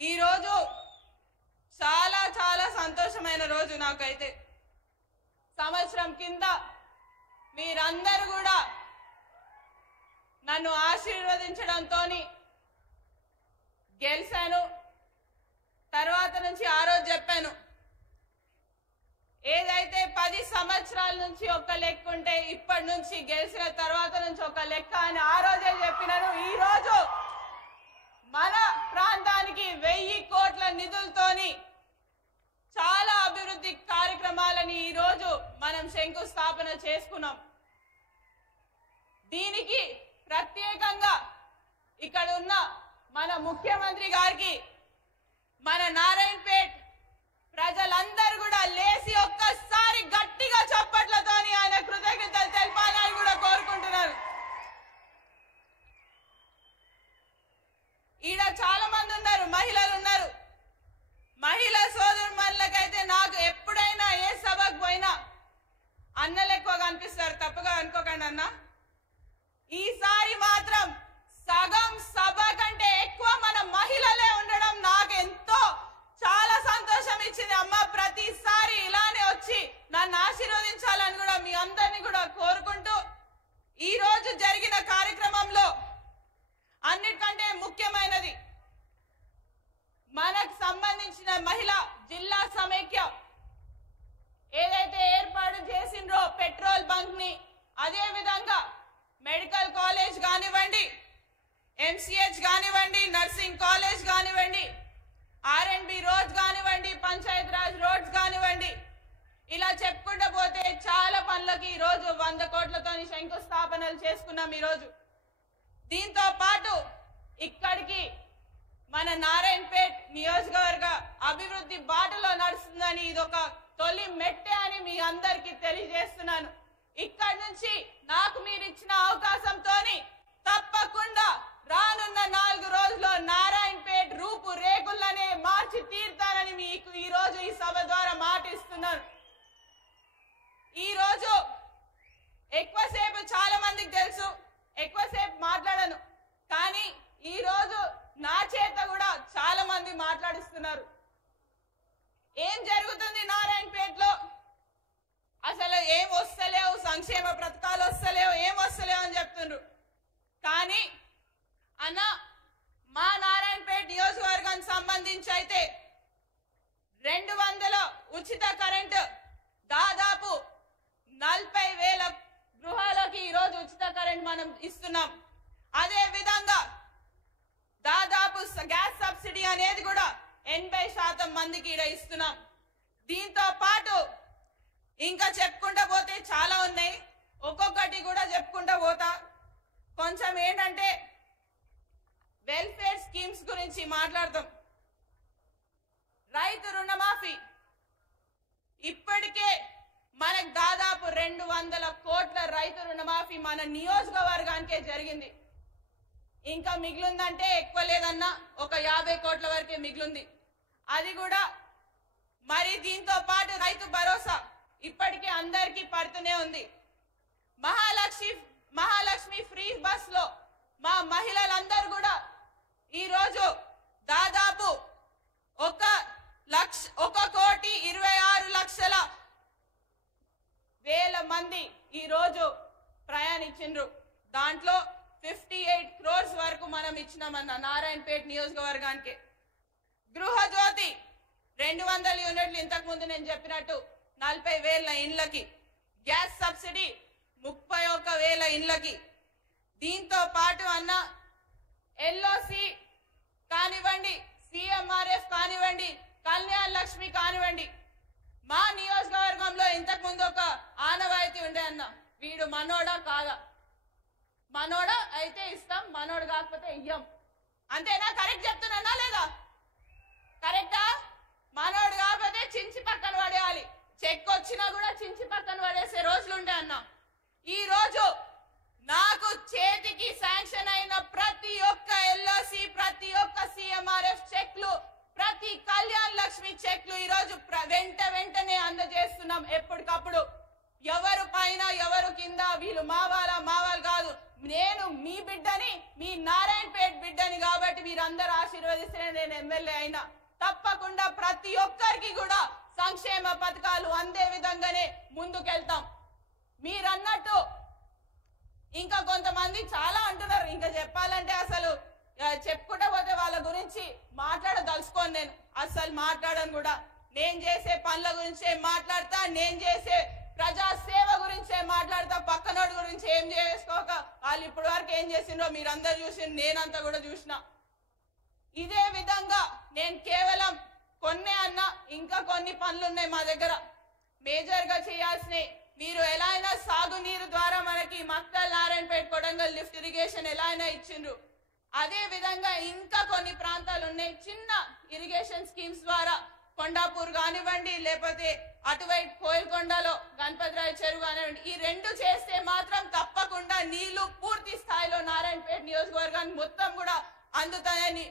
ఈ రోజు చాలా చాలా సంతోషమైన రోజు నాకైతే. సంవత్సరం కింద మీరందరూ కూడా నన్ను ఆశీర్వదించడంతో గెలిచాను. తర్వాత నుంచి ఆ రోజు చెప్పాను, ఏదైతే 10 సంవత్సరాల నుంచి ఒక లెక్క ఉంటే ఇప్పటి నుంచి గెలిచిన తర్వాత నుంచి ఒక లెక్క అని ఆ రోజే చెప్పినాను. ఈ రోజు మన ప్రాంతానికి 1000 కోట్ల నిధులతోని చాలా అభివృద్ధి కార్యక్రమాలని ఈ రోజు మనం శంకుస్థాపన చేసుకున్నాం. దీనికి ప్రత్యేకంగా ఇక్కడ ఉన్న మన ముఖ్యమంత్రి గారికి, మన నారాయణపేట్ ప్రజలందరూ కూడా లేచి ఒక్కసారి గట్టిగా చప్పట్లతోని ఆయన కృతజ్ఞతలు తెలపాలని కూడా కోరుకుంటున్నారు. ఈడ చాలా మంది ఉన్నారు, మహిళలు ఉన్నారు. మహిళా సోదరులకైతే నాకు ఎప్పుడైనా ఏ సభకు పోయినా అన్నలు ఎక్కువ కనిపిస్తారు, తప్పుగా అనుకోకండి అన్న. ఈసారి మాత్రం సగం సభ కంటే ఎక్కువ మన మహిళలే ఉండడం నాకు ఎంతో చాలా సంతోషం ఇచ్చింది. అమ్మ, ప్రతిసారి ఇలానే వచ్చి నన్ను ఆశీర్వదించాలని కూడా మీ అందరినీ కూడా కోరుకుంటూ, ఈ రోజు జరిగిన కార్యక్రమంలో అన్నిటికంటే ముఖ్యమైనది మనకు సంబంధించిన మహిళా జిల్లా సమైక్య ఏదైతే ఏర్పాటు చేసిండ్రో పెట్రోల్ బంక్ ని, అదే విధంగా మెడికల్ కాలేజ్ కానివ్వండి, ఎంసీహెచ్ కానివ్వండి, నర్సింగ్ కాలేజ్ కానివ్వండి, ఆర్ఎండ్బి రోడ్స్ కానివ్వండి, పంచాయత్ రాజ్ రోడ్స్ కానివ్వండి, ఇలా చెప్పుకుంటూ పోతే చాలా పనులకి ఈ రోజు 100 కోట్లతో శంకుస్థాపనలు చేసుకున్నాం. ఈ రోజు దీంతో పాటు ఇక్కడికి మన నారాయణపేట్ నియోజకవర్గ అభివృద్ధి బాటలో నడుస్తుందని ఇదొక తొలి మెట్టే అని మీ అందరికీ తెలియజేస్తున్నాను. ఇక్కడి నుంచి నాకు మీరు ఇచ్చిన అవకాశంతోని తప్పకుండా రానున్న 4 రోజుల్లో నారాయణపేట్ రూపు రేకులనే మార్చి తీర్తానని మీకు ఈ రోజు ఈ సభ ద్వారా మాటిస్తున్నాను. ఈ రోజు ఎక్కువసేపు చాలా మందికి తెలుసు, ఎక్కువసేపు మాట్లాడను, కానీ ఈ రోజు నా చేత కూడా చాలా మంది మాట్లాడిస్తున్నారు. ఏం జరుగుతుంది నారాయణపేట్ లో? అసలు ఏం వస్తలేవు, సంక్షేమ పథకాలు వస్తలేవు, ఏం వస్తలేవు అని చెప్తుండ్రు. కానీ అన్న, మా నారాయణపేట్ నియోజకవర్గానికి సంబంధించి అయితే 200 ఉచిత కరెంటు, దాదాపు 40,000 గృహాలకి ఈ రోజు ఉచిత కరెంట్ మనం ఇస్తున్నాం. అదే విధంగా దాదాపు గ్యాస్ సబ్సిడీ అనేది కూడా 80% మందికి ఈడ ఇస్తున్నాం. దీంతో పాటు ఇంకా చెప్పుకుంటా పోతే చాలా ఉన్నాయి, ఒక్కొక్కటి కూడా చెప్పుకుంటా పోతా. కొంచెం ఏంటంటే వెల్ఫేర్ స్కీమ్స్ గురించి మాట్లాడతాం. రైతు రుణమాఫీ ఇప్పటికే మనకు దాదాపు 200 కోట్ల రైతు రుణమాఫీ మన నియోజకవర్గానికే జరిగింది. ఇంకా మిగిలిందంటే ఎక్కువ లేదన్నా, ఒక 50 కోట్ల వరకే మిగిలింది. అది కూడా మరి దీంతో పాటు రైతు భరోసా ఇప్పటికే అందరికీ పడుతూనే ఉంది. మహాలక్ష్మి ఫ్రీ బస్ లో మా మహిళలందరూ కూడా ఈ రోజు దాదాపు 1,26,00,000 మంది ఈ రోజు ప్రయాణించిండ్రు. దాంట్లో 58 crores వరకు మనం ఇచ్చినామన్న నారాయణపేట్ నియోజకవర్గానికి. గృహజ్యోతి 200 యూనిట్లు, ఇంతకు ముందు నేను చెప్పినట్టు 40,000 ఇండ్లకి. గ్యాస్ సబ్సిడీ 31,000 ఇండ్లకి. దీంతో పాటు అన్న ఎల్ఓసి కానివ్వండి, సిఎంఆర్ఎఫ్ కానివ్వండి, కళ్యాణ్ లక్ష్మి కానివ్వండి, మా నియోజకవర్గంలో ఇంతకు ముందు ఒక ఆనవాయితీ ఉండే అన్న, వీడు మనోడా కాదా, మనోడా అయితే ఇస్తాం, మనోడు కాకపోతే ఇయ్యం. అంతేనా? కరెక్ట్ చెప్తున్నా లేదా? కరెక్టా? మనోడు కాకపోతే చించి పక్కన పడేయాలి, చెక్ వచ్చినా కూడా చించి పక్కన పడేసే రోజులుండే అన్న. ఈ రోజు నాకు చేతికి శాంక్షన్ అయిన ప్రతి ఒక్క ఎల్ఓసి, ప్రతి ఒక్క సిఎంఆర్ఎఫ్ చెక్లు, ప్రతి కళ్యాణ్ లక్ష్మి చెక్లు ఈ రోజు వెంటనే అందజేస్తున్నాం. ఎప్పటికప్పుడు ఎవరు పైన ఎవరు కింద, వీళ్ళు మావాళ్ళు కాదు, నేను మీ బిడ్డని, మీ నారాయణపేట్ బిడ్డని, కాబట్టి మీరందరూ ఆశీర్వదించారు. దెబ్బతీస్తే నేను ఎమ్మెల్యే అయినా తప్పకుండా ప్రతి ఒక్కరికి కూడా సంక్షేమ పథకాలు అందే విధంగానే ముందుకెళ్తాం. మీరన్నట్టు ఇంకా కొంతమంది చాలా అంటున్నారు, ఇంకా చెప్పాలంటే అసలు చెప్పుకుంటూ పోతే వాళ్ళ గురించి మాట్లాడదలుచుకోను. నేను అసలు మాట్లాడను కూడా. నేను చేసే పనుల గురించే మాట్లాడతా, నేను చేసే ప్రజా సేవ గురించే మాట్లాడతా. పక్కనోడి గురించి ఏం చేసుకోక వాళ్ళు ఇప్పటి వరకు ఏం చేసిండ్రో మీరందరూ చూసి నేనంతా కూడా చూసిన. ఇదే విధంగా నేను కేవలం కొన్నే అన్నా, ఇంకా కొన్ని పనులు ఉన్నాయి మా దగ్గర మేజర్ గా చేయాల్సినవి. మీరు ఎలా అయినా సాగునీరు ద్వారా మనకి మక్తల్, నారాయణపేట, కొడంగల్ లిఫ్ట్ ఇరిగేషన్ ఎలా అయినా ఇచ్చిండ్రు. అదే విధంగా ఇంకా కొన్ని ప్రాంతాలు ఉన్నాయి చిన్న ఇరిగేషన్ స్కీమ్స్ ద్వారా, కొండాపూర్ కానివ్వండి లేకపోతే అటువైపు కోయిల్కొండలో గణపతిరాయ చెరువు కానివ్వండి, ఈ రెండు చేస్తే మాత్రం తప్పకుండా నీళ్లు పూర్తి స్థాయిలో నారాయణపేట నియోజకవర్గానికి మొత్తం కూడా అందుతాయని